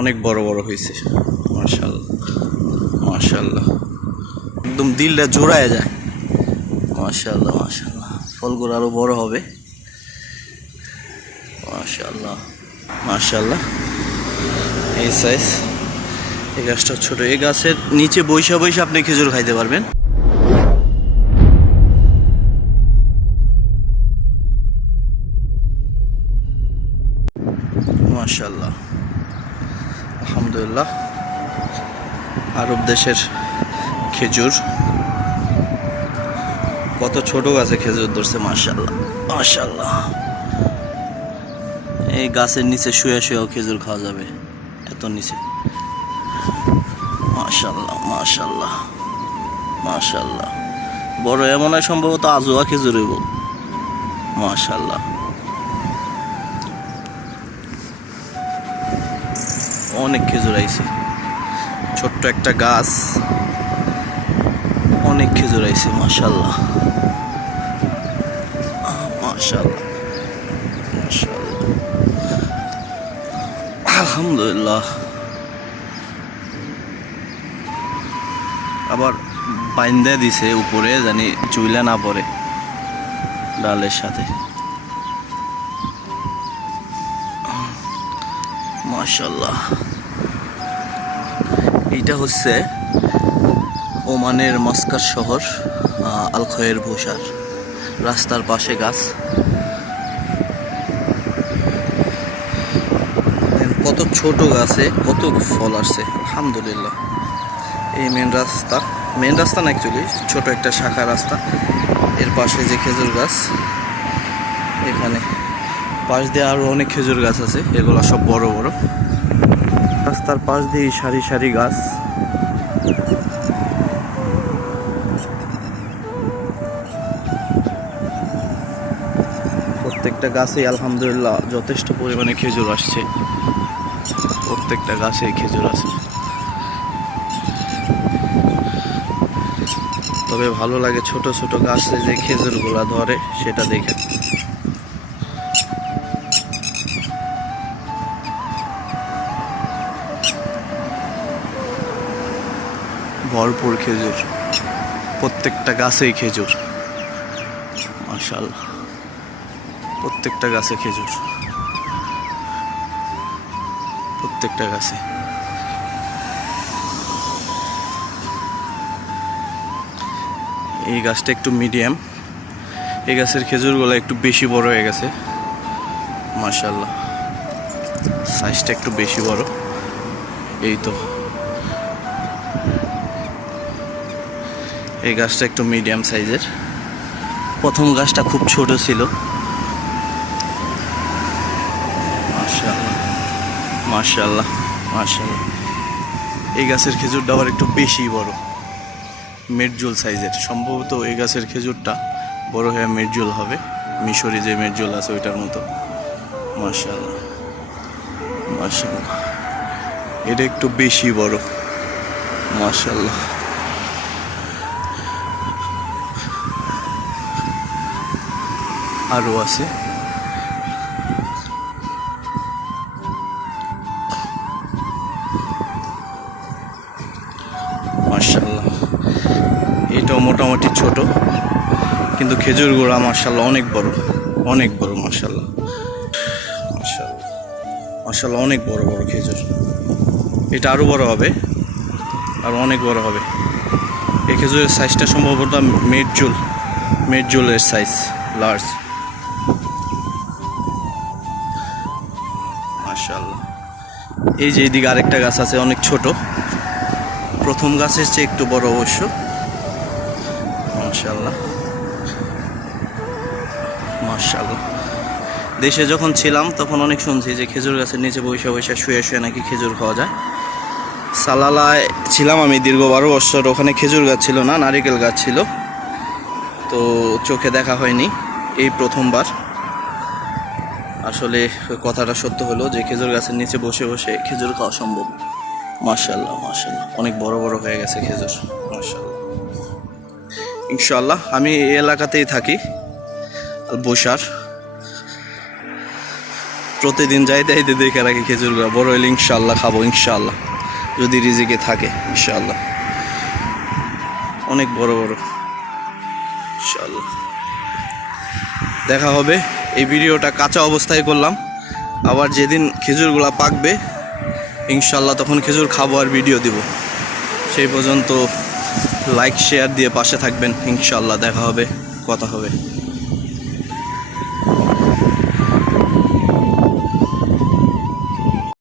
অনেক বড় বড় হয়েছে। মাশাআল্লাহ মাশাআল্লাহ, একদম দিলটা জোড়ায় যায়। মাশাআল্লাহ মাশাআল্লাহ, ফলগুলো আরো বড় হবে। মাশাআল্লাহ মাশাআল্লাহ, এই সাইজ। এই গাছটা ছোট, এই গাছের নিচে বৈশা বৈশা আপনি খেজুর খাইতে পারবেন। মাশাআল্লাহ আলহামদুলিল্লাহ, আরব দেশের খেজুর, কত ছোট গাছে খেজুর ধরছে। মাশাআল্লাহ মাশাআল্লাহ, এই গাছের নিচে শুয়ে শুয়েও খেজুর খাওয়া যাবে, এত নিচে। মাশাআল্লাহ মাশাআল্লাহ মাশাআল্লাহ, বড় এমন হয় সম্ভবত আজোয়া খেজুর হইব। মাশাআল্লাহ, অনেক খেজুর আইছে, ছোট্ট একটা গাছ, অনেক খেজুর আইছে। মাশাআল্লাহ মাশাআল্লাহ মাশাআল্লাহ আলহামদুলিল্লাহ। আবার বাইন্দা দিছে উপরে, জানি চুইলা না পড়ে ডালের সাথে। মাশাআল্লাহ, এইটা হচ্ছে ওমানের মাস্কাট শহর, আল খয়ের ভোসার রাস্তার পাশে গাছ। কত ছোট গাছে কত ফল আসছে, আলহামদুলিল্লাহ। এই মেন রাস্তা না, অ্যাকচুয়ালি ছোট একটা শাখা রাস্তা, এর পাশে যে খেজুর গাছ, এখানে পাশ দিয়ে আরও অনেক খেজুর গাছ আছে, এগুলো সব বড় বড়। রাস্তার পাশ দিয়ে সারি সারি গাছ। প্রত্যেকটা গাছেই আলহামদুলিল্লাহ যথেষ্ট পরিমাণে খেজুর আসছে, প্রত্যেকটা গাছেই খেজুর আছে। তবে ভালো লাগে ছোট ছোট গাছে যে খেজুরগুলা ধরে সেটা দেখে। ভরপুর খেজুর, প্রত্যেকটা গাছেই খেজুর। মাশাআল্লাহ, প্রত্যেকটা গাছে খেজুর, প্রত্যেকটা গাছে। এই গাছটা একটু মিডিয়াম, এই গাছের খেজুরগুলো একটু বেশি বড় হয়ে গেছে। মাশাআল্লাহ, সাইজটা একটু বেশি বড়। এই তো এই গাছটা একটু মিডিয়াম সাইজের, প্রথম গাছটা খুব ছোট ছিল। মাশাআল্লাহ মাশাআল্লাহ মাশাআল্লাহ, এই গাছের খেজুরটা আবার একটু বেশি বড়, মেটজুল সাইজের। সম্ভবত এই গাছের খেজুরটা বড় হয়ে মেটজুল হবে, মিশরি যে মেটজুল আছে ওইটার মতো। মাশাআল্লাহ মাশাআল্লাহ, এটা একটু বেশি বড়। মাশাআল্লাহ, আরও আছে। মাশাআল্লাহ, এটাও মোটামুটি ছোট, কিন্তু খেজুর গুড়া মাশাআল্লাহ অনেক বড়, অনেক বড়। মাশাআল্লাহ মাশাআল্লাহ মাশাআল্লাহ, অনেক বড় বড় খেজুর। এটা আরও বড় হবে, আর অনেক বড় হবে। এই খেজুরের সাইজটা সম্ভবত মেটজুলের সাইজ, লার্জ। মাশাআল্লাহ, এই যে এইদিকে আরেকটা গাছ আছে অনেক ছোট, প্রথম গাছের চেয়ে একটু বড় অবশ্য। মাশাআল্লাহ মাশাআল্লাহ, দেশে যখন ছিলাম তখন অনেক শুনছি যে খেজুর গাছের নিচে বৈশা বৈশা শুয়ে শুয়ে নাকি খেজুর খাওয়া যায়। সালালায় ছিলাম আমি দীর্ঘ 12 বছর, ওখানে খেজুর গাছ ছিল না, নারিকেল গাছ ছিল। তো চোখে দেখা হয়নি, এই প্রথমবার আসলে কথাটা সত্য হলো যে খেজুর গাছের নিচে বসে বসে খেজুর খাওয়া সম্ভব। মাশাআল্লাহ মাশাআল্লাহ, অনেক বড় বড় হয়ে গেছে খেজুর। মাশাআল্লাহ, ইনশাআল্লাহ আমি এই এলাকাতেই থাকি, বসার। প্রতিদিন যাইতে যাইতে দেখে রাখি খেজুরগুলো। বড় হলে ইনশাল্লাহ খাবো, ইনশাল্লাহ, যদি রিজিকে থাকে ইনশাল্লাহ। অনেক বড় বড়, ইনশাল্লাহ। দেখা হবে। এই ভিডিওটা কাঁচা অবস্থায় করলাম, আবার যেদিন খেজুরগুলা পাকবে ইনশাল্লাহ তখন খেজুর খাবো আর ভিডিও দিব। সেই পর্যন্ত লাইক শেয়ার দিয়ে পাশে থাকবেন, ইনশাল্লাহ দেখা হবে, কথা হবে।